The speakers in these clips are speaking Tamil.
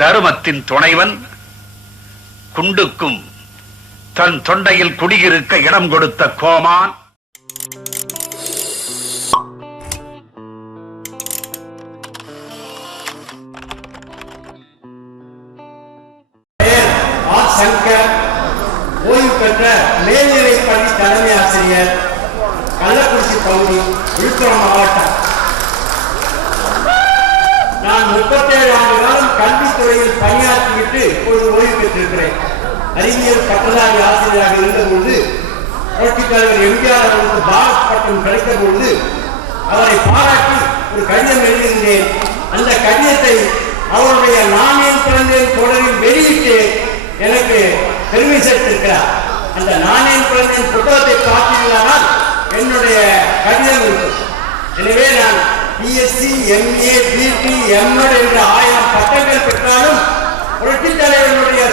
தருமத்தின் துணைவன் குண்டுக்கும் தன் தொண்டையில் குடியிருக்க இடம் கொடுத்த கோமான். ஓய்வு பெற்ற மேல்நிலை பள்ளி தலைமை ஆசிரியர் கள்ளக்குறிச்சி பகுதி விழுப்புரம் மாவட்டம். நான் முப்பத்தேழு ஆண்டு காலம் கல்வித்துறையில் பணியாற்றிவிட்டு இப்பொழுது ஓய்வு பெற்றிருக்கிறேன். அறிவியல் பட்டதாரி ஆசிரியராக இருந்தபோது புரட்சித் தலைவர் எம்ஜிஆர் அவருக்கு பாரத் பட்டம் கிடைத்த பொழுது அவரை பாராட்டி ஒரு கடிதம் எழுதியிருந்தேன். அந்த கடிதத்தை அவருடைய நானேன் பிறந்தேன் தொடரில் வெளியிட்டு எனக்கு பெருமை சேர்த்திருக்கிறார். அந்த நாணயன் பிறந்தேன் புத்தகத்தை பார்த்தீர்களானால் என்னுடைய கடிதம் இருக்கும் எனவே நான் பிஎஸ்சி எம்ஏ பிபி எம்எட் என்ற ஆயிரம் பட்டங்கள் பெற்றாலும் புரட்சித் தலைவர்களுடைய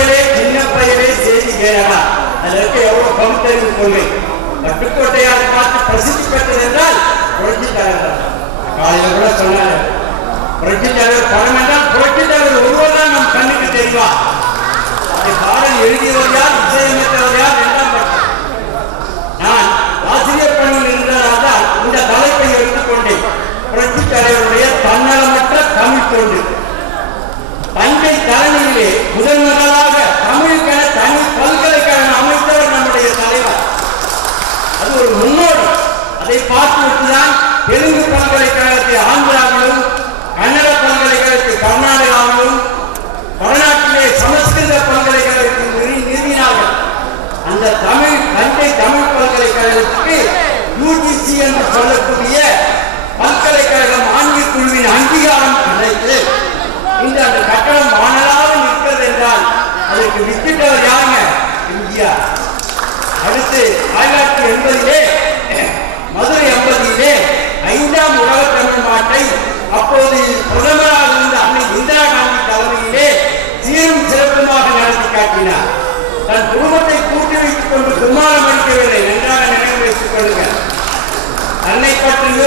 சின்ன பையலே சின்ன பையலே செய்தி கேளடா அதற்கு எவ்வளவு தெரிந்து கொள்கை பட்டுக்கோட்டையார் பார்த்து பிரசித்தி பெற்றது என்றால் புரட்சி தலைவர் காலையில் கூட சொன்னார் புரட்சி தலைவர் பணம் என்றால் புரட்சி தலைவர் ஒருவர் தான் நம் கண்ணுக்கு தெரிவார் அதை பாடல் எழுதியவர் யார் இசையமைத்தவர் யார்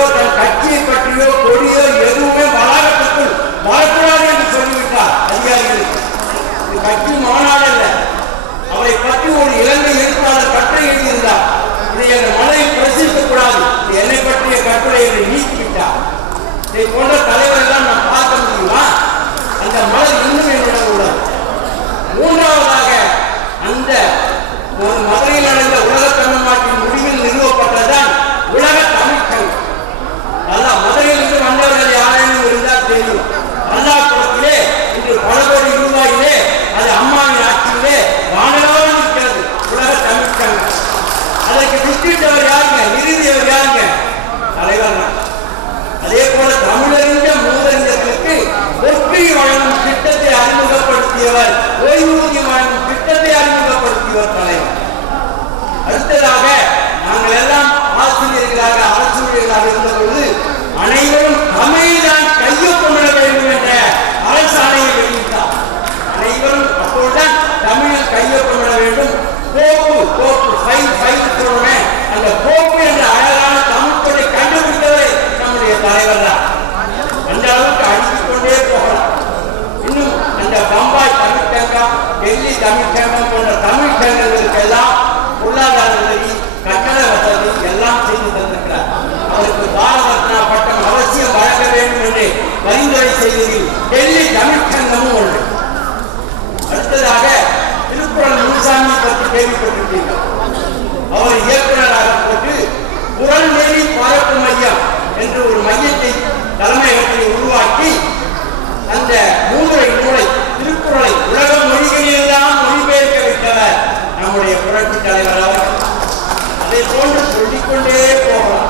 பற்றியோ தன் கட்சியை பற்றியோ கொடியோ எதுவுமே வளாகத்துக்குள் வரக்கூடாது என்று சொல்லிவிட்டார். அதிகாரிகள். கட்சி 나를 செய்தி டெல்லி தமிழ்ச்சங்கமும் ஒன்று அடுத்ததாக திருக்குறள் முன்சாமி பற்றி கேள்விப்பட்டிருக்கிறீர்கள் அவர் இயக்குநராக போட்டு குரல் நெறி பாதுகாப்பு மையம் என்று ஒரு மையத்தை தலைமையகத்தை உருவாக்கி அந்த மூன்றை நூலை திருக்குறளை உலக மொழிகளிலெல்லாம் மொழிபெயர்க்க வைத்தவர் நம்முடைய புரட்சி தலைவர் அவர். அதை போன்று சொல்லிக்கொண்டே போகலாம்.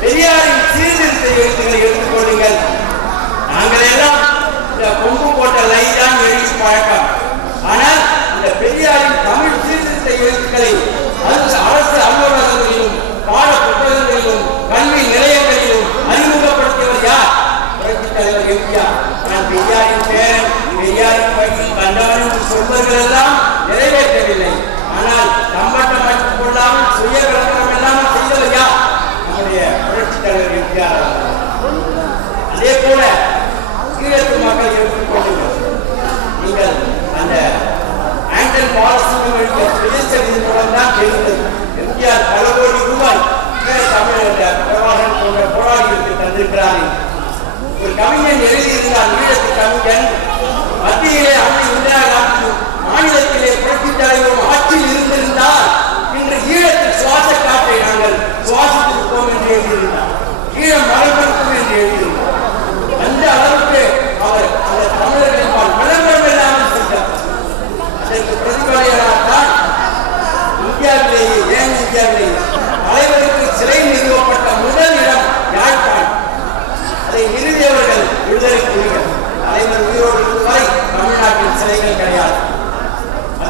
பெரியாரின் சீர்திருத்த எழுத்துக்களை எழுத்து தந்திருக்கிறார்கள் ஒரு கவிஞன் எழுதியிருக்கிறார் கவிஞன். மத்தியிலே அன்னை இந்திரா காந்தி மாநிலத்திலே புரட்சி தலைவரும் ஆட்சியில் இருந்திருந்தால் இன்று ஈழத்தில் சுவாச காற்றை நாங்கள் சுவாசித்திருப்போம் என்று எழுதியிருந்தார்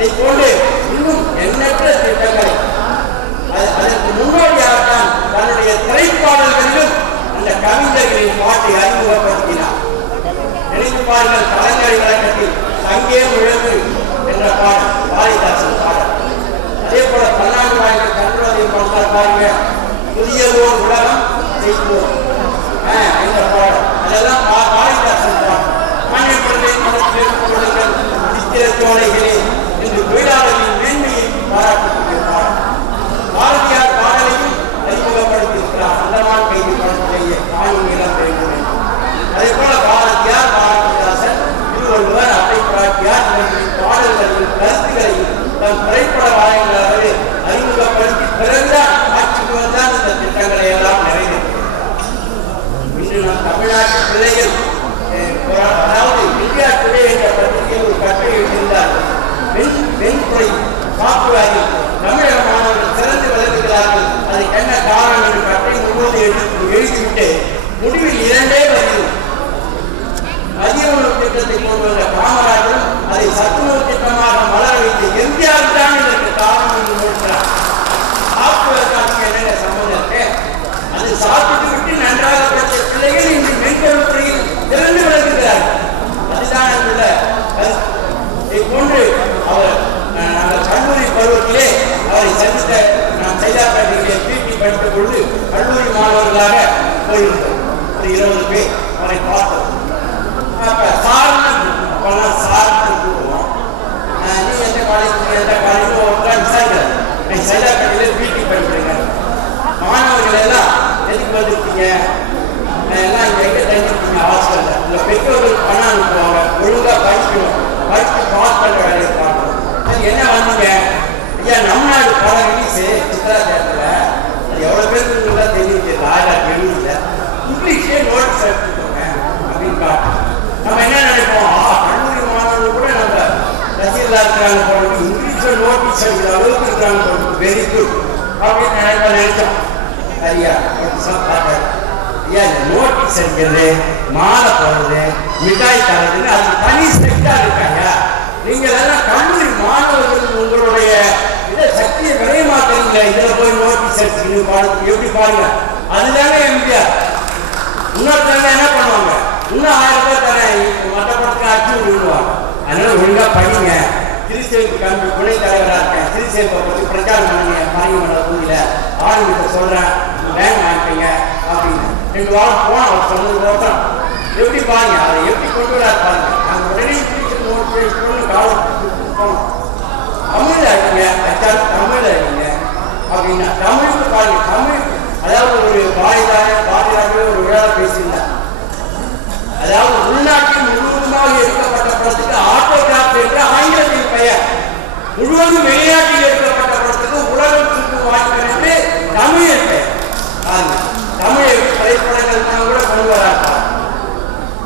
அதை போன்று இன்னும் எண்ணற்ற திட்டங்களை. அதற்கு முன்னோடியாகத்தான் தன்னுடைய திரைப்பாடல்களிலும் அந்த கவிஞர்களின் பாட்டை அறிமுகப்படுத்தினார். நினைத்து பாருங்கள் கலைஞர் வழக்கத்தில் தங்கே முழங்கு என்ற பாடல் வாரிதாசன் பாடல். அதே போல பன்னாண்டு வாய்ந்த கண்ணுவதை பண்றார் பாருங்க. புதியதோர் உலகம் செய்வோம் ஆஹ், இந்த பாடல். அதெல்லாம் ரசிகர்களா இருக்கிறாங்க போல இங்கிலீஷ்ல நோட்டீஸ் அடிக்கிற அளவுக்கு இருக்காங்க போல வெரி குட் அப்படின்னு நினைப்ப நினைச்சோம் சரியா பார்த்தாரு ஐயா இந்த நோட்டீஸ் அடிக்கிறது மாலை போடுறது மிட்டாய் தரதுன்னு அது தனி செக்டா இருக்காங்க நீங்க எல்லாம் கல்லூரி மாணவர்கள் உங்களுடைய இதை சக்தியை விரையமாக்குறீங்க இதுல போய் நோட்டீஸ் அடிச்சு பாடு எப்படி பாருங்க. அதுதானே எம்ஜிஆர் இன்னொருத்தவங்க என்ன பண்ணுவாங்க? இன்னும் ஆயிரம் பேர் தானே மற்ற படத்துக்கு அடிச்சு விடுவாங்க. அதனால ஒழுங்கா படிங்க. திருச்செல்வி கல்வி துணை தலைவரா இருக்கேன். திருச்செல்வி பத்தி பிரச்சாரம் பண்ணுங்க மாரியம்மன் தொகுதியில ஆளுங்கிட்ட சொல்கிறேன் வேன் வாங்கிப்பீங்க அப்படின்னு. ரெண்டு வாரம் போனோம் அவர் சொன்னது போட்டோம் எப்படி பாருங்க அதை எப்படி கொண்டு வர பாருங்க. நாங்கள் உடனே போனோம். தமிழ் அறிங்க அச்சால் தமிழ் அப்படின்னா தமிழுக்கு பாருங்க தமிழ் அதாவது ஒரு பாரதிதார பாரதிதாரே ஒரு விழாவை பேசியிருந்தார். அதாவது உள்நாட்டில் முழுவதும் வெளிநாட்டில் எடுக்கப்பட்ட படத்துக்கு உலகத்திற்கு வாய்ப்பு என்று தமிழ் பெயர் தமிழ் திரைப்படங்கள் கூட பண்ணுவதாக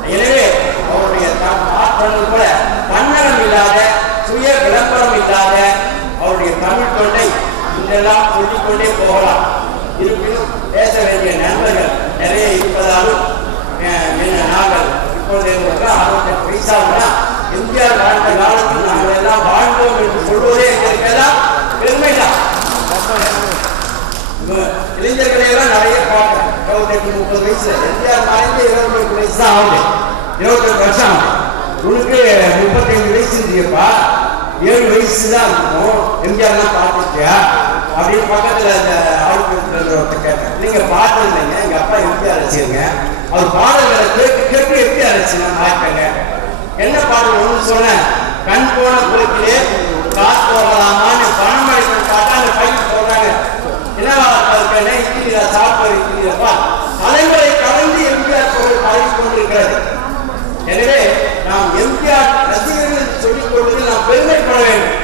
எனவே அவருடைய த- ஆற்றல் கூட தன்னலம் இல்லாத சுய விளம்பரம் இல்லாத அவருடைய தமிழ் தொண்டை இதெல்லாம் சொல்லிக்கொண்டே போகலாம். இருப்பினும் பேச வேண்டிய நண்பர்கள் நிறைய இருப்பதாலும் என்ன நாங்கள் இப்பொழுது எங்களுக்கு அறுபத்தெட்டு இந்தியா நாட்டு நாடு பெருமைதான். இப்ப இளைஞர்களை எல்லாம் நிறைய பார்க்கிறேன் இருபத்தெட்டு முப்பது வயசு. எம்ஜிஆர் மறைந்து இருபத்தெட்டு வயசு தான் ஆகுது. இருபத்தெட்டு வருஷம் ஆகுது. உனக்கு முப்பத்தஞ்சு வயசு இருக்கியப்பா ஏழு வயசு தான் இருக்கும். எம்ஜிஆர்லாம் பார்த்துருக்கியா? அப்படின்னு பக்கத்தில் அந்த ஆளுக்கு ஒருத்தர் கேட்டேன் நீங்க பார்த்தது இல்லைங்க எங்க அப்பா எம்ஜிஆர் ரசிகங்க அவர் பாடல்களை கேட்டு கேட்டு எப்படி ரசிகங்க பார்க்கங்க என்ன பாடல் ஒன்று சொன்னேன்? கண் போன குளத்திலே காசு போகலாமான்னு பணம் என்னவா கல்பனை இருக்கிற சாப்பிட இருக்கிறப்பா தலைவரை கலந்து எம்ஜிஆர் பொருள் பாதித்துக் கொண்டிருக்கிறது. எனவே நாம் எம்ஜிஆர் ரசிகர்கள் சொல்லிக் கொள்வது நாம் பெருமைப்பட வேண்டும்.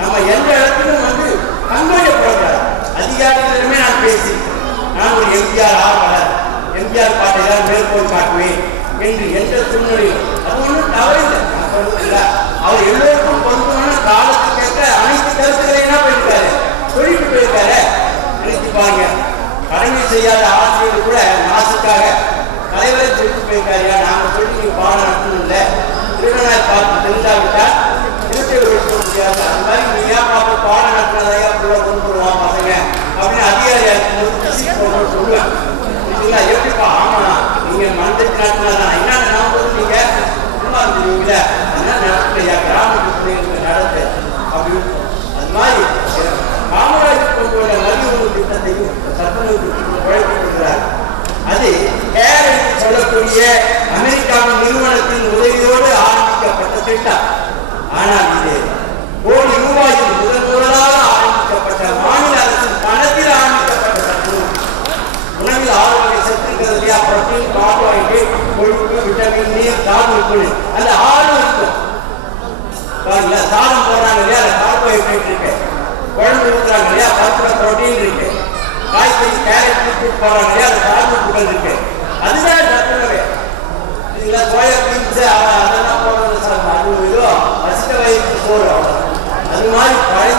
நம்ம எந்த இடத்திலும் வந்து கண்காணிக்கப்படாது அதிகாரிகளிடமே நான் பேசி நான் ஒரு எம்ஜிஆர் ஆர்வலர். எம்ஜிஆர் பாட்டை தான் மேற்கோள் காட்டுவேன் என்று எந்த சூழ்நிலையும் அது ஒன்றும் தவறு அழைத்து போறாங்க அது தாழ்வு புகழ் இருக்கு. அதுதான் தத்துவமே இதுல கோய பிடிச்சு அதெல்லாம் போறது அது ஏதோ வசிக்க வயது போறோம் அது மாதிரி பழைய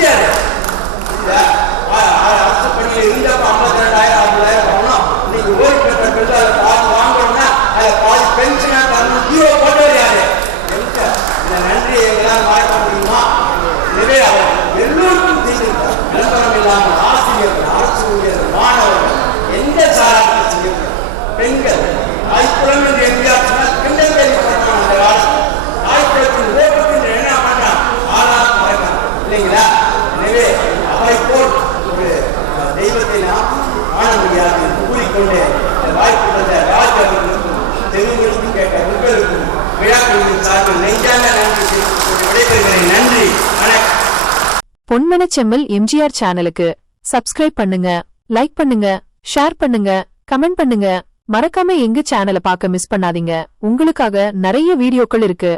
Yeah. பொன்மனச்செம்மல் எம்ஜிஆர் சேனலுக்கு சப்ஸ்கிரைப் பண்ணுங்க லைக் பண்ணுங்க ஷேர் பண்ணுங்க கமெண்ட் பண்ணுங்க. மறக்காம எங்க சேனலை பார்க்க மிஸ் பண்ணாதீங்க. உங்களுக்காக நிறைய வீடியோக்கள் இருக்கு.